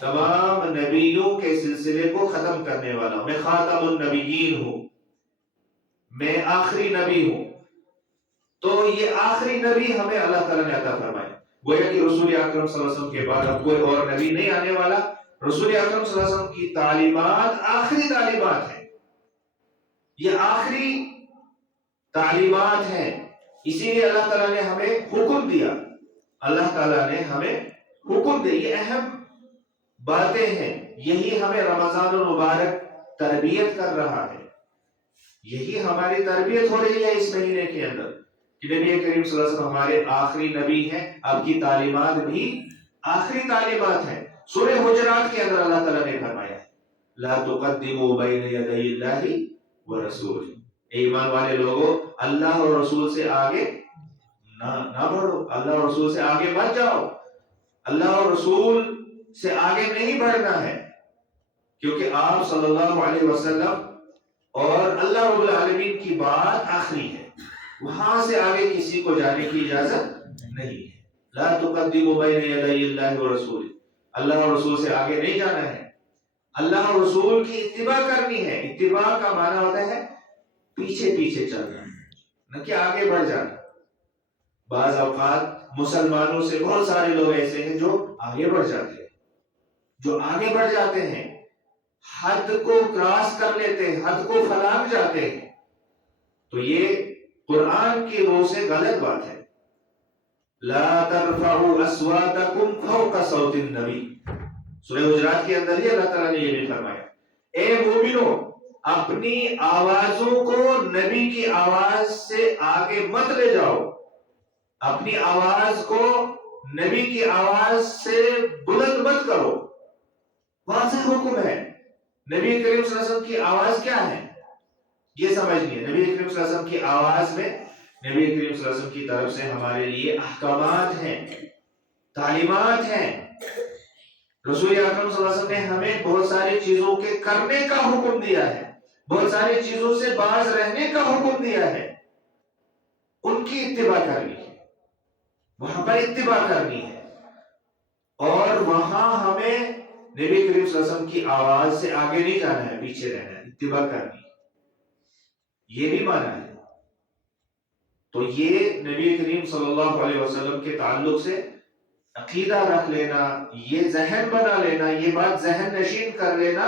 تمام نبیوں کے سلسلے کو ختم کرنے والا ہوں, میں خاتم النبیین ہوں, میں آخری نبی ہوں. تو یہ آخری نبی ہمیں اللہ تعالیٰ نے عطا فرمایا. گویا کہ رسول اکرم صلی اللہ علیہ وسلم کے بعد اب کوئی اور نبی نہیں آنے والا. رسول اکرم صلی اللہ علیہ وسلم کی تعلیمات آخری تعلیمات ہیں, یہ آخری تعلیمات ہیں. اسی لیے اللہ تعالیٰ نے ہمیں حکم دیا, اللہ تعالیٰ نے ہمیں حکم دیا. یہ اہم باتیں ہیں, یہی ہمیں رمضان المبارک تربیت کر رہا ہے, یہی ہماری تربیت ہو رہی ہے اس مہینے کے اندر کہ نبی کریم صلی اللہ علیہ وسلم ہمارے آخری نبی ہیں, آپ کی تعلیمات بھی آخری تعلیمات ہیں. سورہ حجرات کے اندر اللہ تعالیٰ نے فرمایا ہے لا تقدموا بین یدی اللہ ورسولہ. ایمان والے لوگوں اللہ اور رسول سے آگے نہ بڑھو، اللہ اور رسول سے آگے مت جاؤ. اللہ اور رسول سے آگے نہیں بڑھنا ہے، کیونکہ آپ صلی اللہ علیہ وسلم اور اللہ رب العالمین کی بات آخری ہے، وہاں سے آگے کسی کو جانے کی اجازت نہیں ہے. لا تقدموا بین یدی اللہ ورسولہ. اللہ اور رسول سے آگے نہیں جانا ہے، اللہ اور رسول کی اتباع کرنی ہے. اتباع کا معنی ہوتا ہے پیچھے پیچھے چلنا، نہ کہ آگے بڑھ جانا. بعض اوقات مسلمانوں سے بہت سارے لوگ ایسے ہیں جو آگے بڑھ جاتے ہیں، جو آگے بڑھ جاتے ہیں، حد کو کراس کر لیتے ہیں، حد کو پھلانگ جاتے ہیں. تو یہ قرآن کی روح سے غلط بات ہے. لا ترفعوا اصواتکم فوق صوت النبی. سورہ حجرات کے اندر ہی اللہ تعالیٰ نے یہ بھی فرمایا اے مومنو اپنی آوازوں کو نبی کی آواز سے آگے مت لے جاؤ، اپنی آواز کو نبی کی آواز سے بلند مت کرو. واضح حکم ہے. نبی کریم صلی اللہ علیہ وسلم کی آواز کیا ہے یہ سمجھنی ہے. نبی کریم صلی اللہ علیہ وسلم کی آواز میں نبی کریم صلی اللہ علیہ وسلم کی طرف سے ہمارے لیے احکامات ہیں، تعلیمات ہیں. رسول اکرم صلی اللہ علیہ وسلم نے ہمیں بہت ساری چیزوں کے کرنے کا حکم دیا ہے، بہت ساری چیزوں سے باز رہنے کا حکم دیا ہے. ان کی اتباع کرنی ہے، وہاں پر اتباع کرنی ہے، اور وہاں ہمیں نبی کریم صلی اللہ علیہ وسلم کی آواز سے آگے نہیں جانا ہے، پیچھے رہنا ہے، اتباع کرنی ہے. یہ بھی مانا ہے. تو یہ نبی کریم صلی اللہ علیہ وسلم کے تعلق سے عقیدہ رکھ لینا، یہ ذہن بنا لینا، یہ بات ذہن نشین کر لینا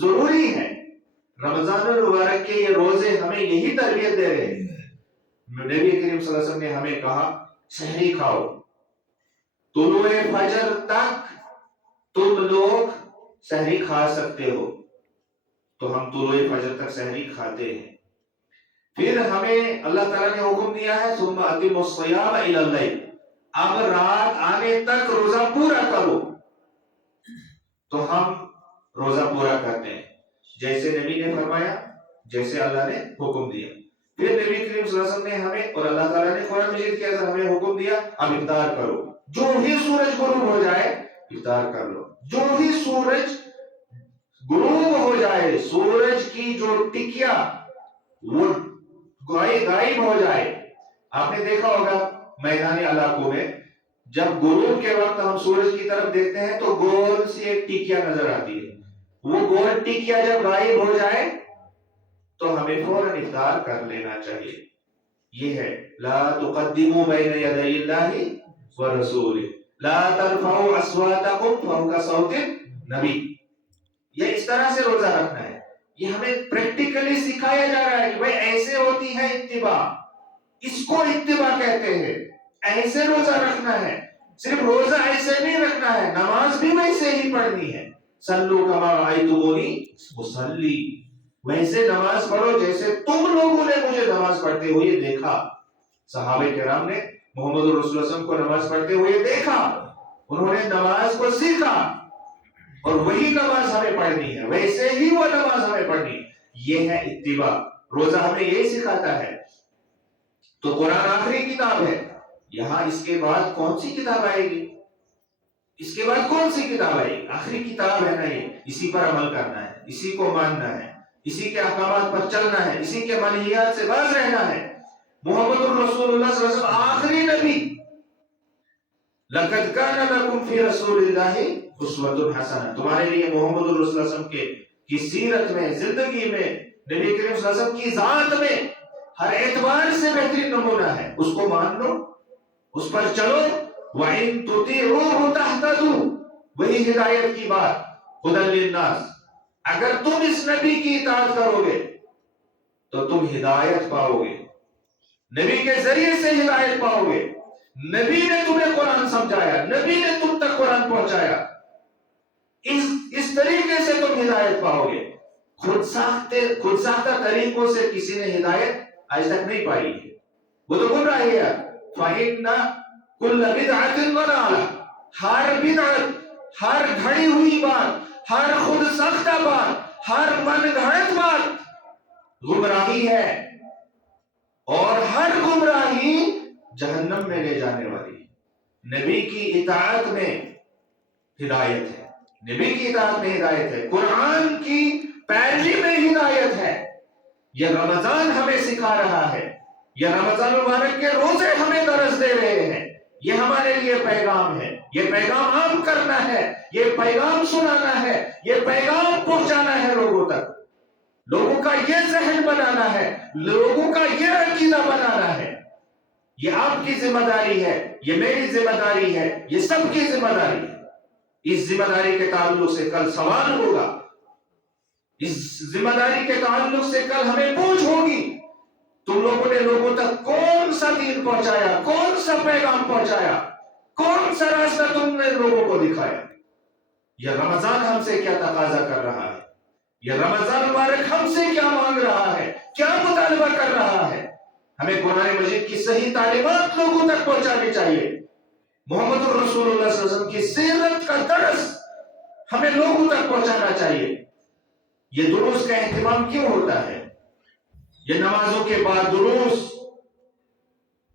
ضروری ہے. رمضان المبارک کے یہ روزے ہمیں یہی تربیت دے رہے ہیں. نبی کریم صلی اللہ علیہ وسلم نے ہمیں کہا سحری کھاؤ، طلوع فجر تک تم لوگ سحری کھا سکتے ہو. تو ہم طلوع فجر تک سحری کھاتے ہیں. پھر ہمیں اللہ تعالیٰ نے حکم دیا ہے ثم اتموا الصیام الی اللیل، اب رات آنے تک روزہ پورا کرو. تو ہم روزہ پورا کرتے ہیں جیسے نبی نے فرمایا، جیسے اللہ نے حکم دیا. پھر نبی کریم صلی اللہ علیہ وسلم نے ہمیں اور اللہ تعالیٰ نے قرآن مجید کے اندر ہمیں حکم دیا اب افطار کرو. جو ہی سورج غروب ہو جائے افطار کر لو. جو ہی سورج غروب ہو جائے، سورج کی جو ٹکیا وہ غائب ہو جائے. آپ نے دیکھا ہوگا میدانی علاقوں میں جب غروب کے وقت ہم سورج کی طرف دیکھتے ہیں تو گول سی ایک ٹکیا نظر آتی ہے. وہ گول ٹکیا جب غائب ہو جائے تو ہمیں فوراً افطار کر لینا چاہیے. یہ ہے لا تقدموا بین یدی اللہ ورسولہ لا ترفعوا اصواتکم فوق صوت النبی. یہ اس طرح سے روزہ رکھنا ہے. یہ ہمیں پریکٹیکلی سکھایا جا رہا ہے کہ بھائی ایسے ہوتی ہے اتباع، اس کو اتباع کہتے ہیں. ایسے روزہ رکھنا ہے. صرف روزہ ایسے نہیں رکھنا ہے، نماز بھی ویسے ہی پڑھنی ہے. صلو کما رأیتمونی اصلی، ویسے نماز پڑھو جیسے تم لوگوں نے مجھے نماز پڑھتے ہوئے دیکھا. صحابہ کرام نے محمد رسول اللہ صلی اللہ علیہ وسلم کو نماز پڑھتے ہوئے دیکھا، انہوں نے نماز کو سیکھا، اور وہی نماز ہمیں پڑھنی ہے، ویسے ہی وہ نماز ہمیں پڑھنی ہے. یہ ہے اتباع. روزہ ہمیں یہی سکھاتا ہے. تو قرآن آخری کتاب ہے. یہاں اس کے بعد کون سی کتاب آئے گی؟ اس کے بعد کون سی کتاب آئے گی؟ آخری کتاب ہے نا یہ. اسی پر عمل کرنا ہے، اسی کو ماننا ہے، اسی کے احکامات پر چلنا ہے، اسی کے منہیات سے باز رہنا ہے. محمد الرسول اللہ صلی اللہ علیہ وسلم آخری نبی. لقد کان لکم فی رسول اللہ اسوۃ حسنہ. تمہارے لیے محمد الرسول صلی اللہ علیہ وسلم کی سیرت میں، زندگی میں، نبی کریم صلی اللہ علیہ وسلم کی ذات میں ہر اعتبار سے بہترین نمونہ ہے. اس کو مان لو، اس پر چلو. وَإِن تُطِيعُوهُ تَهْتَدُوا، وہی ہدایت کی بات. هُدًى لِلنَّاسِ، اگر تم اس نبی کی اطاعت کرو گے تو تم ہدایت پاؤ گے. نبی کے ذریعے سے ہدایت پاؤ گے. نبی نے تمہیں قرآن سمجھایا، نبی نے تم تک قرآن پہنچایا. اس طریقے سے تم ہدایت پاؤ گے. خود ساختہ طریقوں سے کسی نے ہدایت آج تک نہیں پائی ہے. وہ تو گمراہی ہے. فَإِنَّ كُلَّ بِدْعَةٍ ضَلَالَةٍ، ہر بدعت، ہر گھڑی ہوئی بات، ہر خود ساختہ بات، ہر من گھڑت بات گمراہی ہے، اور ہر گمراہی جہنم میں لے جانے والی ہے۔ نبی کی اطاعت میں ہدایت ہے، نبی کی اطاعت میں ہدایت ہے، قرآن کی پیروی میں ہدایت ہے۔ یہ رمضان ہمیں سکھا رہا ہے، یہ رمضان مبارک کے روزے ہمیں درس دے رہے ہیں، یہ ہمارے لیے پیغام ہے، یہ پیغام عام کرنا ہے، یہ پیغام سنانا ہے، یہ پیغام پہنچانا ہے لوگوں تک، لوگوں کا یہ ذہن بنانا ہے، لوگوں کا یہ عقیدہ بنانا ہے۔ یہ آپ کی ذمہ داری ہے، یہ میری ذمہ داری ہے، یہ سب کی ذمہ داری ہے۔ اس ذمہ داری کے تعلق سے کل سوال ہوگا، اس ذمہ داری کے تعلق سے کل ہمیں پوچھ ہوگی، تم لوگوں نے لوگوں تک کون سا دین پہنچایا، کون سا پیغام پہنچایا، کون سا راستہ تم نے لوگوں کو دکھایا۔ یہ رمضان ہم سے کیا تقاضا کر رہا ہے، یہ رمضان مبارک ہم سے کیا مانگ رہا ہے، کیا مطالبہ کر رہا ہے۔ ہمیں قرآن مجید کی صحیح تعلیمات لوگوں تک پہنچانی چاہیے، محمد الرسول اللہ صلی اللہ علیہ وسلم کی سیرت کا درس ہمیں لوگوں تک پہنچانا چاہیے۔ یہ دروس کا اہتمام کیوں ہوتا ہے؟ یہ نمازوں کے بعد دروس،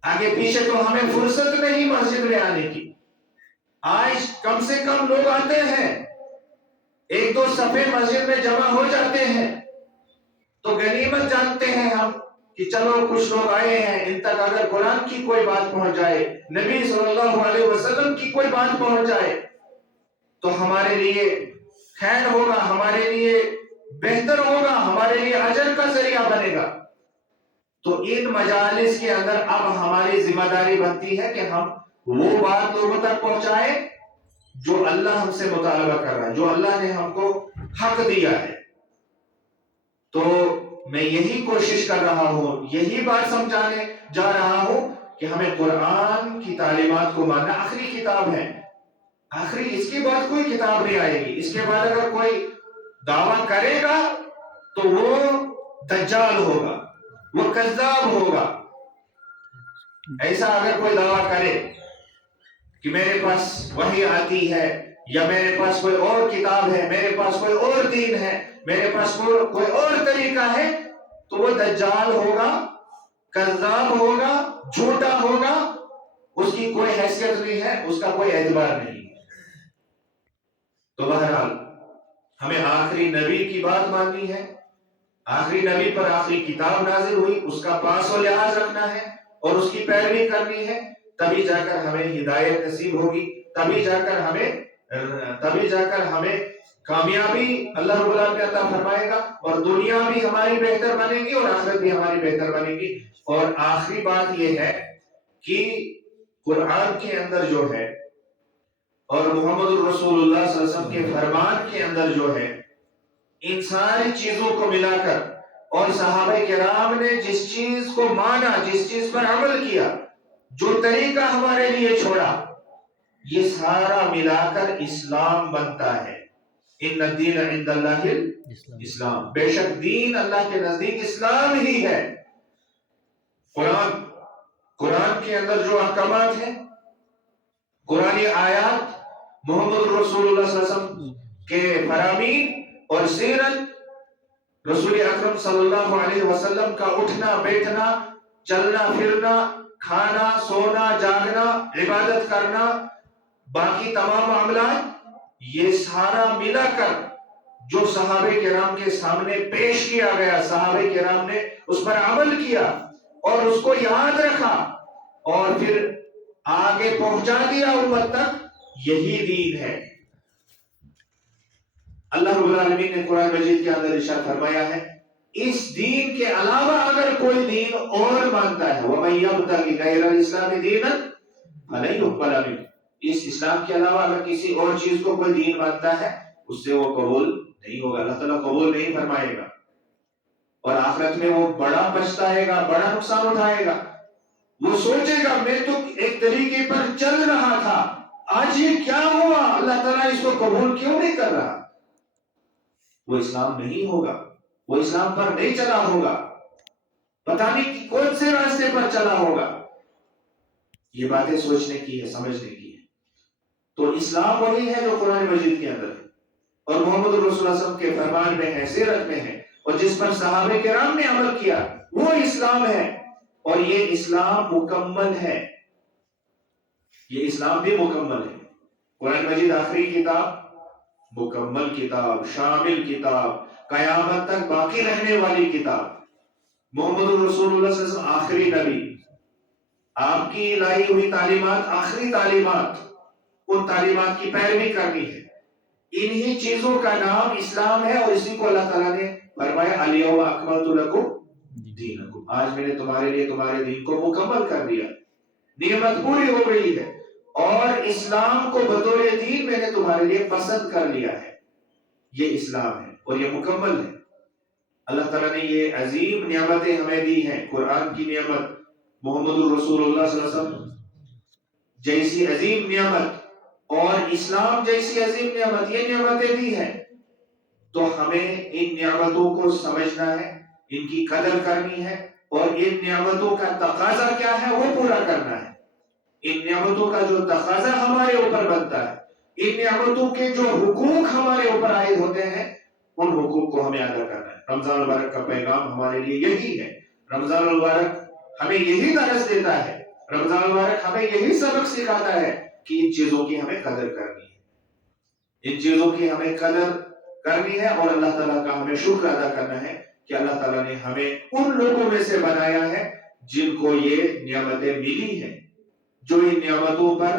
آگے پیچھے تو ہمیں فرصت نہیں مسجد میں آنے کی۔ آج کم سے کم لوگ آتے ہیں، ایک دو صفحے مسجد میں جمع ہو جاتے ہیں تو غنیمت جانتے ہیں ہم کہ چلو کچھ لوگ آئے ہیں، ان تک اگر قرآن کی کوئی بات پہنچ جائے، نبی صلی اللہ علیہ وسلم کی کوئی بات پہنچ جائے تو ہمارے لیے خیر ہوگا، ہمارے لیے بہتر ہوگا، ہمارے لیے اجر کا ذریعہ بنے گا۔ تو ان مجالس کے اندر اب ہماری ذمہ داری بنتی ہے کہ ہم وہ بات لوگوں تک پہنچائیں جو اللہ ہم سے مطالبہ کر رہا ہے، جو اللہ نے ہم کو حق دیا ہے۔ تو میں یہی کوشش کر رہا ہوں، یہی بات سمجھانے جا رہا ہوں کہ ہمیں قرآن کی تعلیمات کو ماننا۔ آخری کتاب ہے، آخری، اس کے بعد کوئی کتاب نہیں آئے گی۔ اس کے بعد اگر کوئی دعویٰ کرے گا تو وہ دجال ہوگا، وہ کذاب ہوگا۔ ایسا اگر کوئی دعویٰ کرے کہ میرے پاس وحی آتی ہے، یا میرے پاس کوئی اور کتاب ہے، میرے پاس کوئی اور دین ہے، میرے پاس کوئی اور طریقہ ہے، تو وہ دجال ہوگا، کذاب ہوگا، جھوٹا ہوگا، اس کی کوئی حیثیت نہیں ہے، اس کا کوئی اعتبار نہیں ہے۔ تو بہرحال ہمیں آخری نبی کی بات ماننی ہے، آخری نبی پر آخری کتاب نازل ہوئی، اس کا پاس و لحاظ رکھنا ہے اور اس کی پیروی کرنی ہے، تبھی جا کر ہمیں ہدایت نصیب ہوگی، تبھی جا کر ہمیں کامیابی اللہ رب العالمین عطا فرمائے گا، اور دنیا بھی ہماری بہتر بنے گی اور آخرت بھی ہماری بہتر بنے گی۔ اور آخری بات یہ ہے کہ قرآن کے اندر جو ہے اور محمد الرسول اللہ صلی اللہ علیہ وسلم کے فرمان کے اندر جو ہے، ان ساری چیزوں کو ملا کر، اور صحابہ کرام نے جس چیز کو مانا، جس چیز پر عمل کیا، جو طریقہ ہمارے لیے چھوڑا، یہ سارا ملا کر اسلام بنتا ہے۔ ان الدین عند اللہ الاسلام، بے شک دین اللہ کے نزدیک اسلام ہی ہے۔ قرآن کے اندر جو احکامات ہیں، قرآنی آیات، محمد رسول اللہ صلی اللہ علیہ وسلم کے فرامین اور سیرت، رسول اکرم صلی اللہ علیہ وسلم کا اٹھنا بیٹھنا، چلنا پھرنا، کھانا سونا جاگنا، عبادت کرنا، باقی تمام معاملات، یہ سارا ملا کر جو صحابہ کرام کے سامنے پیش کیا گیا، صحابہ کرام نے اس پر عمل کیا اور اس کو یاد رکھا اور پھر آگے پہنچا دیا امت تک، یہی دین ہے۔ اللہ رب العالمین نے قرآن مجید کے اندر ارشاد فرمایا ہے، اس دین کے علاوہ اگر کوئی دین اور مانتا ہے، وَمَن يَبْتَغِ غَيْرَ الْإِسْلَامِ دِينًا فَلَن يُقْبَلَ مِنْهُ، اس اسلام کے علاوہ اگر کسی اور چیز کو کوئی دین مانتا ہے، اس سے وہ قبول نہیں ہوگا، اللہ تعالیٰ قبول نہیں فرمائے گا، اور آخرت میں وہ بڑا پچھتائے گا، بڑا نقصان اٹھائے گا۔ وہ سوچے گا میں تو ایک طریقے پر چل رہا تھا، آج یہ کیا ہوا، اللہ تعالیٰ اس کو قبول کیوں نہیں کر رہا؟ وہ اسلام نہیں ہوگا، وہ اسلام پر نہیں چلا ہوگا، پتہ نہیں کون سے راستے پر چلا ہوگا۔ یہ باتیں سوچنے کی ہے، سمجھنے کی ہے۔ تو اسلام وہی ہے جو قرآن مجید کے اندر ہے اور محمد رسول اللہ صلی اللہ علیہ وسلم کے فرمان میں ہے، سیرت میں ہے، اور جس پر صحابہ کرام نے عمل کیا وہ اسلام ہے، اور یہ اسلام مکمل ہے، یہ اسلام بھی مکمل ہے۔ قرآن مجید آخری کتاب، مکمل کتاب، شامل کتاب، قیامت تک باقی رہنے والی کتاب۔ محمد رسول اللہ صلی اللہ علیہ وسلم آخری نبی، آپ کی لائی ہوئی تعلیمات آخری تعلیمات، ان تعلیمات کی پیروی کرنی ہے۔ انہی چیزوں کا نام اسلام ہے، اور اسی کو اللہ تعالیٰ نے فرمایا الیوم اکملت لکم دینکم، آج میں نے تمہارے لیے تمہارے دین کو مکمل کر دیا، نعمت پوری ہو گئی ہے، اور اسلام کو بطور دین میں نے تمہارے لیے پسند کر لیا ہے۔ یہ اسلام ہے اور یہ مکمل ہے۔ اللہ تعالیٰ نے یہ عظیم نعمتیں ہمیں دی ہیں، قرآن کی نعمت، محمد الرسول اللہ صلی اللہ علیہ وسلم جیسی عظیم نعمت، اور اسلام جیسی عظیم نعمت، یہ نعمتیں دی ہیں، تو ہمیں ان نعمتوں کو سمجھنا ہے، ان کی قدر کرنی ہے، اور ان نعمتوں کا تقاضا کیا ہے وہ پورا کرنا ہے۔ ان نعمتوں کا جو تقاضا ہمارے اوپر بنتا ہے، ان نعمتوں کے جو حقوق ہمارے اوپر عائد ہوتے ہیں، ان حقوق کو ہمیں ادا کرنا ہے۔ رمضان المبارک کا پیغام ہمارے لیے یہی ہے۔ رمضان المبارک ہمیں یہی درس دیتا ہے، رمضان المبارک ہمیں یہی سبق سکھاتا ہے کہ ان چیزوں کی ہمیں قدر کرنی ہے، ان چیزوں کی ہمیں قدر کرنی ہے، اور اللہ تعالیٰ کا ہمیں شکر ادا کرنا ہے کہ اللہ تعالیٰ نے ہمیں ان لوگوں میں سے بنایا ہے جن کو یہ نعمتیں ملی ہیں، جو ان نعمتوں پر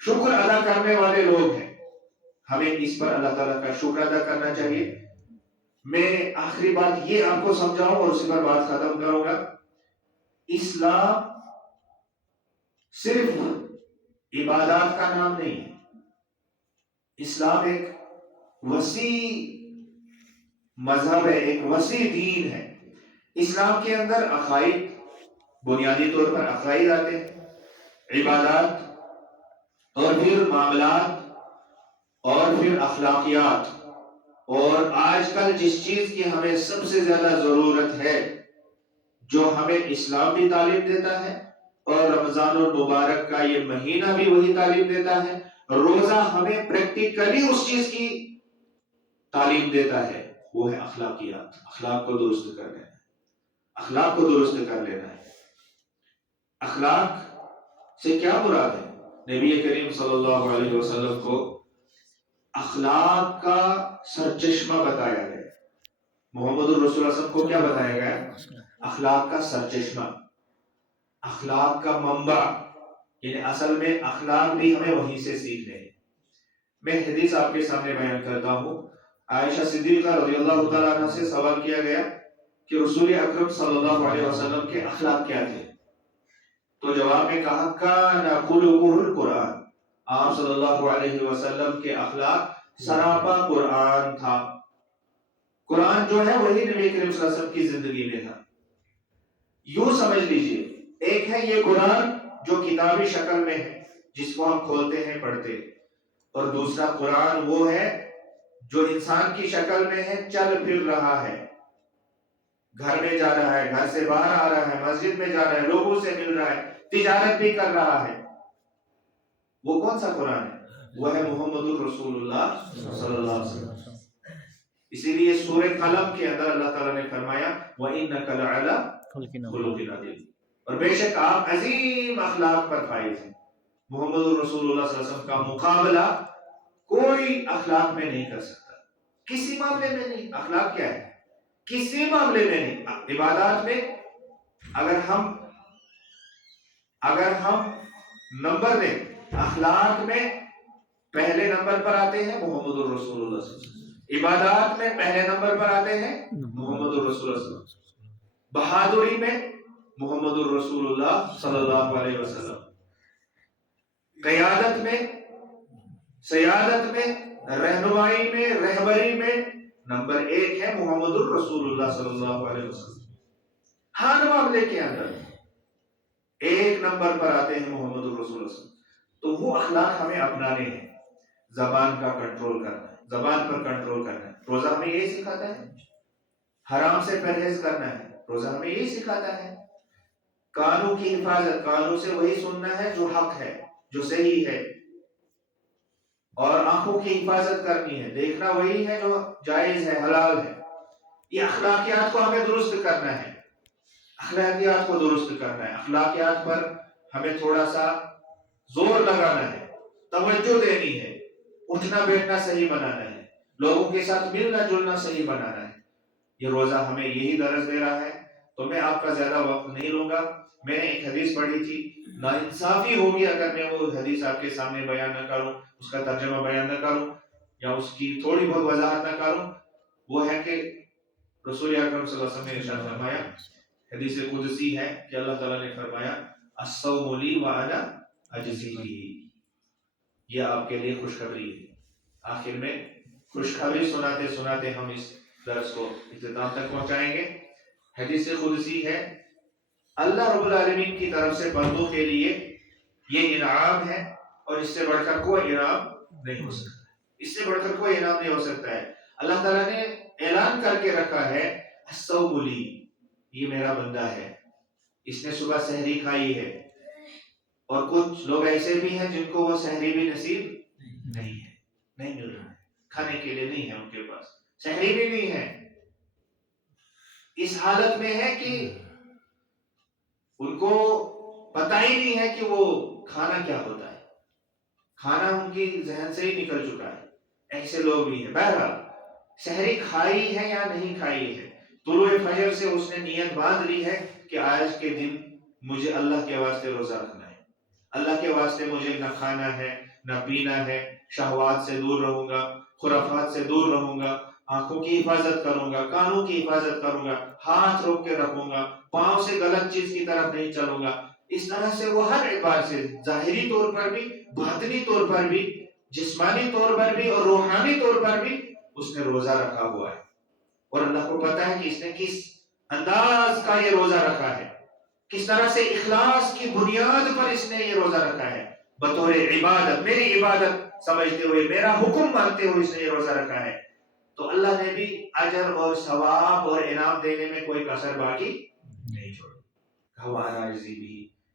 شکر ادا کرنے والے لوگ ہیں۔ ہمیں اس پر اللہ تعالیٰ کا شکر ادا کرنا چاہیے۔ میں آخری بات یہ آپ کو سمجھاؤں اور اسی پر بات ختم کروں گا۔ اسلام صرف عبادات کا نام نہیں ہے، اسلام ایک وسیع مذہب ہے، ایک وسیع دین ہے۔ اسلام کے اندر عقائد، بنیادی طور پر عقائد آتے ہیں، عبادات، اور پھر معاملات، اور پھر اخلاقیات، اور آج کل جس چیز کی ہمیں سب سے زیادہ ضرورت ہے، جو ہمیں اسلام بھی تعلیم دیتا ہے، اور رمضان المبارک کا یہ مہینہ بھی وہی تعلیم دیتا ہے، روزہ ہمیں پریکٹیکلی اس چیز کی تعلیم دیتا ہے، وہ ہے اخلاقیات، اخلاق کو درست کر لینا ہے، اخلاق کو درست کر لینا ہے۔ اخلاق سے کیا مراد ہے؟ نبی کریم صلی اللہ علیہ وسلم کو اخلاق کا سرچشمہ بتایا گیا۔ محمد الرسول صلی اللہ علیہ وسلم کو کیا بتایا گیا؟ اخلاق کا سرچشمہ، اخلاق کا منبع، یعنی اصل میں اخلاق بھی ہمیں وہیں سے سیکھنے ہیں۔ میں حدیث آپ کے سامنے بیان کرتا ہوں۔ عائشہ صدیقہ رضی اللہ تعالیٰ عنہ سے سوال کیا گیا کہ رسول اکرم صلی اللہ علیہ وسلم کے اخلاق کیا تھے؟ تو جواب میں کہا کان خلقہ القرآن، آپ صلی اللہ علیہ وسلم کے اخلاق سراپا قرآن تھا۔ قرآن جو ہے وہی نبی کریم صلی اللہ علیہ وسلم کی زندگی میں تھا۔ یوں سمجھ لیجئے، ایک ہے یہ قرآن جو کتابی شکل میں ہے، جس کو ہم کھولتے ہیں پڑھتے ہیں، اور دوسرا قرآن وہ ہے جو انسان کی شکل میں ہے، چل پھر رہا ہے، گھر میں جا رہا ہے، گھر سے باہر آ رہا ہے، مسجد میں جا رہا ہے، لوگوں سے مل رہا ہے، تجارت بھی کر رہا ہے۔ وہ کون سا قرآن ہے؟ وہ ہے محمد الرسول اللہ صلی اللہ علیہ وسلم۔ اسی لیے سورہ قلم کے اندر اللہ تعالیٰ نے فرمایا وَإِنَّكَ لَعَلَىٰ خُلُقٍ عَظِيمٍ، اور بے شک آپ عظیم اخلاق پر فائز ہیں۔ محمد الرسول اللہ صلی اللہ علیہ وسلم کا مقابلہ کوئی اخلاق میں نہیں کر سکتا، کسی معاملے میں نہیں۔ اخلاق کیا ہے؟ کسی معاملے میں نہیں۔ عبادات میں اگر ہم نمبر دیں، اخلاق میں پہلے نمبر پر آتے ہیں محمد الرسول اللہ صلی اللہ علیہ وسلم، عبادات میں پہلے نمبر پر آتے ہیں محمد الرسول اللہ صلی اللہ علیہ وسلم، بہادری میں محمد الرسول اللہ صلی اللہ علیہ وسلم، قیادت میں، سیادت میں، رہنمائی میں، رہبری میں نمبر 1 ہے محمد الرسول اللہ صلی اللہ علیہ وسلم۔ ہر معاملے کے اندر 1 نمبر پر آتے ہیں محمد الرسول اللہ صلی اللہ علیہ وسلم۔ تو وہ اخلاق ہمیں اپنانے ہیں۔ زبان کا کنٹرول کرنا ہے، زبان پر کنٹرول کرنا ہے، روزہ ہمیں یہی سکھاتا ہے۔ حرام سے پرہیز کرنا ہے، روزہ ہمیں یہی سکھاتا ہے۔ قانون کی حفاظت، قانون سے وہی سننا ہے جو حق ہے، جو صحیح ہے۔ اور آنکھوں کی حفاظت کرنی ہے. دیکھنا وہی ہے جو جائز ہے، حلال ہے. یہ اخلاقیات کو ہمیں درست کرنا ہے، اخلاقیات کو درست کرنا ہے. اخلاقیات پر ہمیں تھوڑا سا زور لگانا ہے، توجہ دینی ہے، اٹھنا بیٹھنا صحیح بنانا ہے، لوگوں کے ساتھ ملنا جلنا صحیح بنانا ہے. یہ روزہ ہمیں یہی درس دے رہا ہے. تو میں آپ کا زیادہ وقت نہیں لوں گا. میں نے ایک حدیث پڑھی تھی، ناانصافی ہوگی اگر میں وہ حدیث آپ کے سامنے بیان نہ کروں، اس کا ترجمہ بیان نہ کروں یا اس کی تھوڑی بہت وضاحت نہ کروں. وہ ہے کہ رسول اکرم صلی اللہ علیہ وسلم نے ارشاد فرمایا، حدیث قدسی ہے کہ اللہ تعالیٰ نے فرمایا الصوم لی وانا اجزی بہ. یہ آپ کے لیے خوشخبری ہے. آخر میں خوشخبری سناتے سناتے ہم اس درس کو اختتام تک پہنچائیں گے. حدیث قدسی ہے، اللہ رب العالمین کی طرف سے بندوں کے لیے یہ انعام ہے، اور اس سے بڑھ کر کوئی انعام نہیں ہو سکتا. اس سے بڑھ کر کوئی انعام نہیں ہو سکتا ہے. اللہ تعالیٰ نے اعلان کر کے رکھا ہے الصوم لی، یہ میرا بندہ ہے، اس نے صبح سحری کھائی ہے. اور کچھ لوگ ایسے بھی ہیں جن کو وہ سحری بھی نصیب نہیں ہے، نہیں مل رہا ہے، کھانے کے لیے نہیں ہے، ان کے پاس سحری بھی نہیں ہے. اس حالت میں ہے کہ ان کو پتہ ہی نہیں ہے کہ وہ کھانا کیا ہوتا ہے، کھانا ان کی ذہن سے ہی نکل چکا ہے. ایسے لوگ بھی ہیں. بہرحال سحری کھائی ہے یا نہیں کھائی ہے، طلوع فجر سے اس نے نیت باندھ لی ہے کہ آج کے دن مجھے اللہ کے واسطے روزہ رکھنا ہے، اللہ کے واسطے مجھے نہ کھانا ہے نہ پینا ہے، شہوات سے دور رہوں گا، خرافات سے دور رہوں گا، آنکھوں کی حفاظت کروں گا، کانوں کی حفاظت کروں گا، ہاتھ روک کے رکھوں گا، پاؤں سے غلط چیز کی طرف نہیں چلوں گا. اس طرح سے وہ ہر اعتبار سے ظاہری طور پر بھی، باطنی طور پر بھی، جسمانی طور پر بھی اور روحانی طور پر بھی اس نے روزہ رکھا ہوا ہے. اور اللہ کو پتا ہے کہ اس نے کس انداز کا یہ روزہ رکھا ہے، کس طرح سے اخلاص کی بنیاد پر اس نے یہ روزہ رکھا ہے، بطور عبادت، میری عبادت سمجھتے ہوئے، میرا حکم مانتے ہوئے اس نے یہ روزہ رکھا ہے. تو اللہ نے بھی اجر اور ثواب اور انعام دینے میں کوئی کسر باقی نہیں چھوڑی.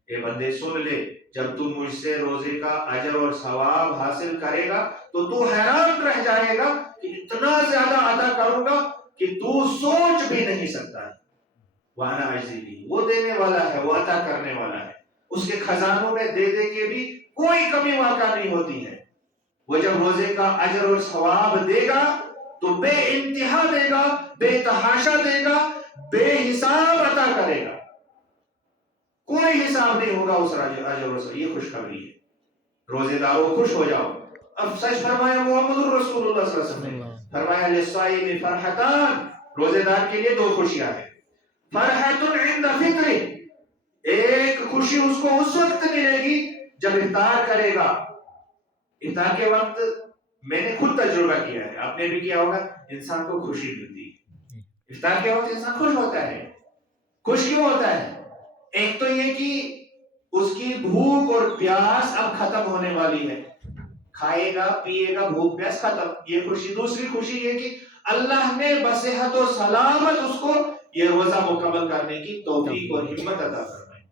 اے بندے سن لے، جب تم مجھ سے روزے کا اجر اور ثواب حاصل کرے گا تو حیران رہ جائے گا کہ اتنا زیادہ عطا کروں گا کہ تو سوچ بھی نہیں سکتا ہے. وانا اجزی بہ، وہ دینے والا ہے، وہ عطا کرنے والا ہے. اس کے خزانوں میں دے دے کے بھی کوئی کمی واقع نہیں ہوتی ہے. وہ جب روزے کا اجر اور ثواب دے گا تو بے انتہا دے گا، بے تحاشا دے گا، بے حساب عطا کرے گا، کوئی حساب نہیں ہوگا اس اجر اور ثواب. یہ خوشخبری ہے. روزے داروں خوش ہو جاؤ. اب سچ فرمایا محمد رسول اللہ صلی اللہ علیہ وسلم نے، فرمایا للصائم فرحتان، روزے دار کے لیے دو خوشیاں ہیں. فرحت عند فطر، ایک خوشی اس کو اس وقت ملے گی جب افطار کرے گا. افطار کے وقت میں نے خود تجربہ کیا ہے، آپ نے بھی کیا ہوگا، انسان کو خوشی ملتی ہے. افطار کے وقت انسان خوش ہوتا ہے. خوش کیوں ہوتا ہے؟ ایک تو یہ کہ اس کی بھوک اور پیاس اب ختم ہونے والی ہے، کھائے گا پیے گا، بھوک پیاس ختم، یہ خوشی. دوسری خوشی یہ کہ اللہ نے بصحت و سلامت اس کو یہ روزہ مکمل کرنے کی توفیق اور ہمت عطا فرمائی.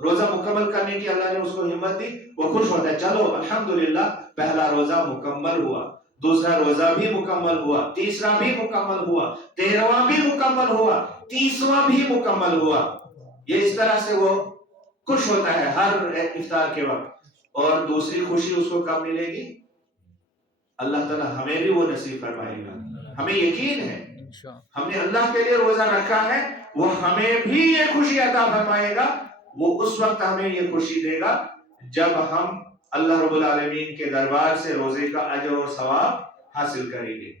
روزہ مکمل کرنے کی اللہ نے اس کو ہمت دی. وہ خوش ہوتا ہے، چلو الحمدللہ پہلا روزہ مکمل ہوا، دوسرا روزہ بھی مکمل ہوا، تیسرا بھی مکمل ہوا، 13واں بھی مکمل ہوا، 30واں بھی مکمل ہوا. یہ اس طرح سے وہ خوش ہوتا ہے ہر افطار کے وقت. اور دوسری خوشی اس کو کب ملے گی؟ اللہ تعالیٰ ہمیں بھی وہ نصیب فرمائے گا. ہمیں یقین ہے ہم نے اللہ کے لیے روزہ رکھا ہے، وہ ہمیں بھی یہ خوشی عطا فرمائے گا. وہ اس وقت ہمیں یہ خوشی دے گا جب ہم اللہ رب العالمین کے دربار سے روزے کا اجر اور ثواب حاصل کریں گے.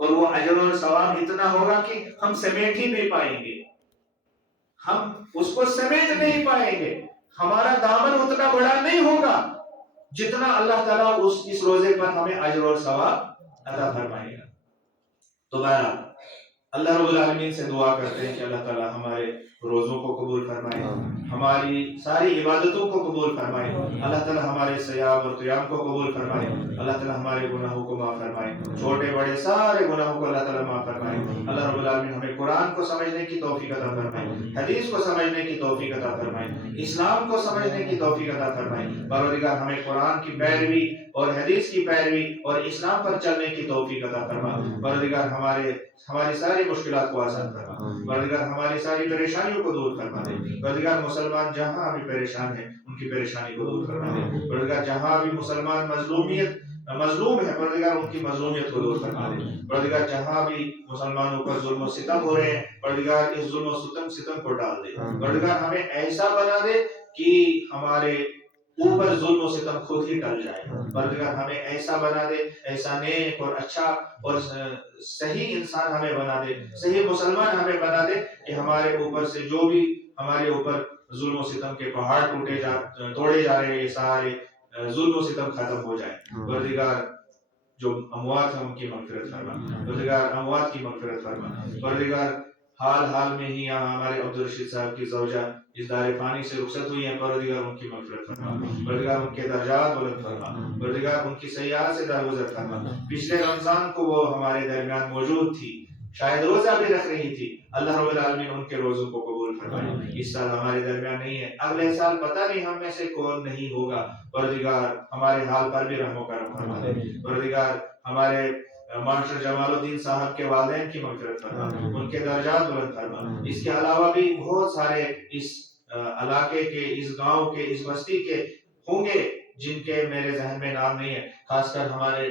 اور وہ اجر اور ثواب اتنا ہوگا کہ ہم سمیٹ ہی نہیں پائیں گے، ہم اس کو سمیٹ نہیں پائیں گے. ہمارا دامن اتنا بڑا نہیں ہوگا جتنا اللہ تعالیٰ اس روزے پر ہمیں اجر اور ثواب عطا فرمائے گا. تو بہرحال اللہ رب العالمین سے دعا کرتے ہیں کہ اللہ تعالیٰ ہمارے روزوں کو قبول فرمائے، ہماری ساری عبادتوں کو قبول فرمائے. اللہ تعالیٰ ہمارے صیام اور قیام کو قبول فرمائے. اللہ تعالیٰ ہمارے گناہوں کو معاف فرمائے، چھوٹے بڑے سارے گناہوں کو اللہ تعالیٰ معاف فرمائے. اللہ رب العالمین ہمیں قرآن کو سمجھنے کی توفیق عطا فرمائے، حدیث کو سمجھنے کی توفیق عطا فرمائے، اسلام کو سمجھنے کی توفیق عطا فرمائے۔ پروردگار ہمیں قرآن کی پیروی اور حدیث کی پیروی اور اسلام پر چلنے کی توفیق عطا فرما۔ پروردگار ہماری ساری مشکلات کو آسان فرما، پروردگار ہماری ساری پریشانیوں کو دور فرما دے۔ پروردگار مسلمان جہاں بھی پریشان ہیں ان کی پریشانی کو دور فرما دے۔ پروردگار جہاں بھی مسلمان مظلوم ہے، پروردگار ان کی مظلومیت کو دور فرما دے۔ پروردگار جہاں بھی مسلمانوں پر ظلم و ستم ہو رہے ہیں، پروردگار اس ظلم و ستم کو ڈال دے۔ پروردگار ہمیں ایسا بنا دے کہ ہمارے اوپر ظلم و ستم خود ہی ٹل جائے۔ پروردگار ہمیں ایسا بنا دے، ایسا نیک اور اچھا اور صحیح انسان ہمیں بنا دے، صحیح مسلمان ہمیں بنا دے کہ ہمارے اوپر سے جو بھی ہمارے اوپر ظلم و ستم کے پہاڑ توڑے جا رہے ہیں، یہ سارے ظلم و ستم ختم ہو جائے۔ پروردگار جو اموات ہیں ان کی مغفرت فرما، پروردگار اموات کی مغفرت فرما۔ پروردگار حال میں ہی یہاں ہمارے عبدالرشید صاحب کی زوجہ اس دار فانی سے رخصت ہوئی ہیں، پروردگار ان کی مغفرت فرما، پروردگار ان کے درجات بلند فرما، پروردگار ان کی سیئات سے درگزر فرما۔ پچھلے رمضان کو وہ ہمارے درمیان موجود تھی، شاید روزہ بھی رکھ رہی تھی، اللہ رب العالمین ان کے روزوں کو قبول فرمائے۔ اس سال ہمارے درمیان نہیں ہے، اگلے سال پتہ نہیں ہم میں سے کون نہیں ہوگا، پروردگار ہمارے حال پر بھی رحم و کرم فرما دے۔ پروردگار ہمارے ماسٹر جمال الدین صاحب کے والدین کی مغفرت فرما، ان کے درجات بلند فرما۔ اس کے علاوہ بھی بہت سارے اس علاقے کے، اس گاؤں کے، اس بستی کے ہوں گے جن کے میرے ذہن میں نام نہیں ہے، خاص کر ہمارے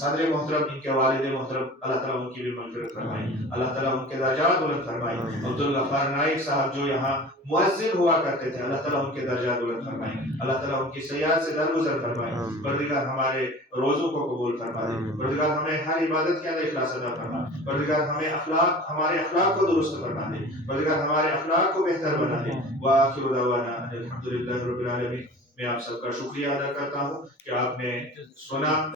صدر محترم، ان کے والد محترم، اللہ تعالیٰ ان کی بھی مغفرت فرمائے، اللہ تعالیٰ ان کے درجات بلند فرمائے۔ عبدالغفار نائک صاحب جو یہاں مؤذن ہوا کرتے تھے، اللہ تعالیٰ ان کے درجات بلند فرمائے، اللہ تعالیٰ ان کی سیئات سے درگزر فرمائے۔ پروردگار ہمارے روزوں کو قبول فرما دے، پروردگار ہمیں ہر عبادت کے اندر اخلاص عطا فرما، پروردگار ہمارے اخلاق کو درست فرما دے، پروردگار ہمارے اخلاق کو بہتر بنا دے۔ وآخر دعوانا الحمدللہ رب العالمین۔ میں آپ سب کا شکریہ ادا کرتا ہوں کہ آپ نے سنا۔